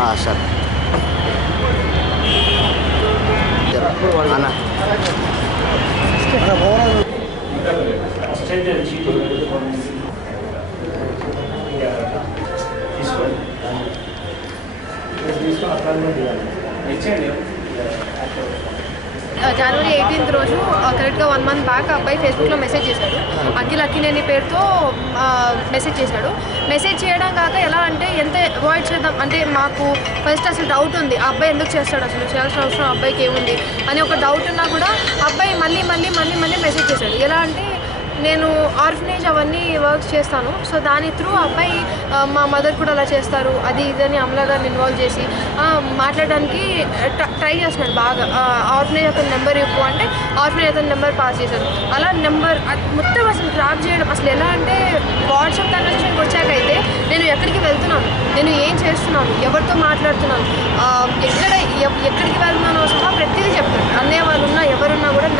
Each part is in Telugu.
సార్ అన్న జనవరి 18th రోజు కరెక్ట్గా 1 month బ్యాక్ అబ్బాయి ఫేస్బుక్లో మెసేజ్ చేశాడు. అఖిల్ అక్కినేని పేరుతో మెసేజ్ చేశాడు. మెసేజ్ చేయడం కాక ఎలా అంటే ఎంత అవాయిడ్ చేద్దాం అంటే మాకు ఫస్ట్ అసలు డౌట్ ఉంది, ఆ అబ్బాయి ఎందుకు చేస్తాడు, అసలు చేయాల్సిన అవసరం అబ్బాయికి ఏముంది అని ఒక డౌట్ ఉన్నా కూడా అబ్బాయి మళ్ళీ మెసేజ్ చేశాడు. ఎలా అంటే నేను ఆర్ఫనేజ్ అవన్నీ వర్క్స్ చేస్తాను, సో దాని త్రూ అబ్బాయి మా మదర్ కూడా అలా చేస్తారు అది ఇదని అమలా గారిని ఇన్వాల్వ్ చేసి మాట్లాడడానికి ట్రై చేస్తున్నాడు బాగా. ఆర్ఫనేజ్ అతని నెంబర్ ఇవ్వు అంటే ఆర్ఫనేజ్ అతని నెంబర్ పాస్ చేశారు. అలా నెంబర్ మొత్తం అసలు ట్రాక్ చేయడం అసలు ఎలా అంటే వాట్సాప్ కన్వర్సేషన్కి వచ్చాకైతే నేను ఎక్కడికి వెళ్తున్నాను, నేను ఏం చేస్తున్నాను, ఎవరితో మాట్లాడుతున్నాను, ఎక్కడికి వెళ్తున్నానో సహా ప్రతిదీ చెప్తాను. అన్నయ్య వాళ్ళు ఉన్నా ఎవరున్నా కూడా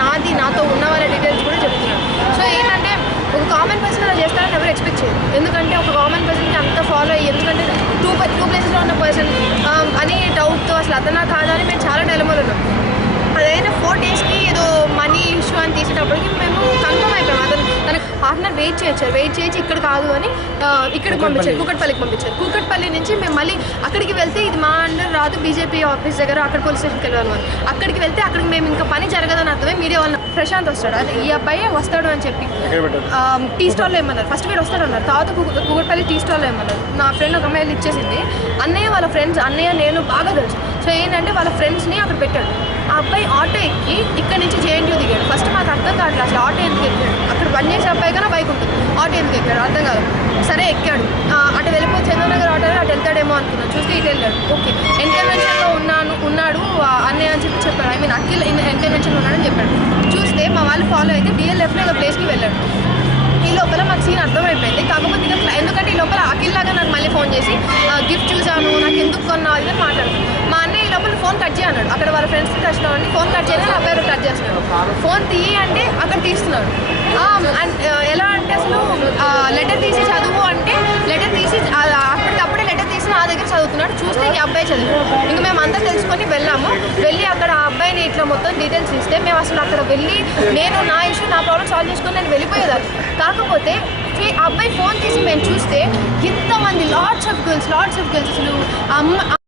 నాతో ఉన్న వాళ్ళ డీటెయిల్స్ కూడా చెప్తున్నాను. సో ఏంటంటే ఒక కామన్ పర్సన్ అలా చేస్తారని ఎవరు ఎక్స్పెక్ట్ చేయరు, ఎందుకంటే ఒక కామన్ పర్సన్కి అంత ఫాలో అయ్యి ఎందుకంటే టూ ప్లేసెస్లో ఉన్న పర్సన్ అని డౌట్తో అసలు అతనా కాదా అని మేము చాలా డైలమాలో ఉన్నాం. అదైనా 4 daysకి ఏదో మనీ ఇష్యూ అని తీసేటప్పటికి మేము కన్ఫర్మ్ అయిపోయాం. అతను తనకు ½ వెయిట్ చేయించి ఇక్కడ కాదు అని ఇక్కడికి పంపించారు, కూకట్పల్లికి పంపించారు. కూకట్పల్లి నుంచి మేము మళ్ళీ అక్కడికి వెళ్తే ఇది మా అండర్ రాదు, బీజేపీ ఆఫీస్ దగ్గర అక్కడ పోలీస్ స్టేషన్కి వెళ్ళాను అని అక్కడికి వెళ్తే అక్కడికి మేము ఇంకా పని జరగదని అర్థమే మీడియా వాళ్ళు ప్రశాంత్ వస్తాడు, అది ఈ అబ్బాయి వస్తాడు అని చెప్పి టీ స్టాల్లో ఏమన్నారు. ఫస్ట్ వీడు వస్తాడు అన్నారు, తర్వాత కూకట్పల్లి టీ స్టాల్లో ఏమన్నారు. నా ఫ్రెండ్ ఒక అమ్మాయిలు ఇచ్చేసింది. అన్నయ్య వాళ్ళ ఫ్రెండ్స్, అన్నయ్య నేను బాగా తెలుసు. సో ఏంటంటే వాళ్ళ ఫ్రెండ్స్ని అక్కడ పెట్టాడు. ఆ అబ్బాయి ఆటో ఎక్కి ఇక్కడ నుంచి జేఎన్యూ దిగాడు. ఫస్ట్ మాకు అర్థం కావట్లేదు అసలు ఆటో ఎందుకు ఎక్కాడు, అక్కడ పని చేసే అబ్బాయి కన్నా బైక్ ఉంటుంది, ఆటో ఎందుకు ఎక్కాడు అర్థం కాదు. సరే ఎక్కాడు, అటు వెళ్ళిపోతే చంద్రనగర్ ఆటోలో అటు వెళ్తాడేమో అనుకున్నాను. చూస్తే ఇటు వెళ్ళాడు. ఓకే ఎన్కన్వెన్షన్లో ఉన్నాడు అన్నయ్య అని చెప్పాడు. ఐ మీన్ అఖిల్ ఎన్కన్వెన్షన్లో ఉన్నాడని చెప్పాడు. చూస్తే మా వాళ్ళు ఫాలో అయితే డిఎల్ఎఫ్లో ఒక ప్లేస్కి వెళ్ళాడు. ఈ లోపల మాకు సీన్ అర్థమైపోయింది. కాకపోతే ఎందుకంటే ఈ లోపల అఖిల్ లాగా నాకు మళ్ళీ ఫోన్ చేసి గిఫ్ట్ చూసాను నాకు ఎందుకు కొన్నా ఇది అని మాట్లాడుతున్నాను. మా అన్నయ్య ఈ లోపల ఫోన్ కట్ చేయన్నాడు. అక్కడ వాళ్ళ ఫ్రెండ్స్ టచ్ అవ్వండి, ఫోన్ కట్ చేయగానే నా పేరు కట్ చేస్తున్నాడు. ఫోన్ తీయి అంటే అక్కడ తీస్తున్నాడు. ఎలా అంటే అసలు లెటర్ తీసి చదువు అంటే లెటర్ తీసి అప్పటికప్పుడే లెటర్ తీసి నా దగ్గర చదువుతున్నాడు. చూస్తే ఈ అబ్బాయి చదివాడు. ఇంకా మేము అంతా తెలుసుకొని వెళ్ళి అక్కడ ఆ అబ్బాయిని ఇట్లా మొత్తం డీటెయిల్స్ ఇస్తే మేము అసలు అక్కడ వెళ్ళి నేను నా ఇష్యూ నా ప్రాబ్లమ్ సాల్వ్ చేసుకొని నేను వెళ్ళిపోయేదాన్ని. కాకపోతే ఆ అబ్బాయి ఫోన్ తీసి మేము చూస్తే ఇంతమంది లాట్స్ ఆఫ్ గర్ల్స్ అసలు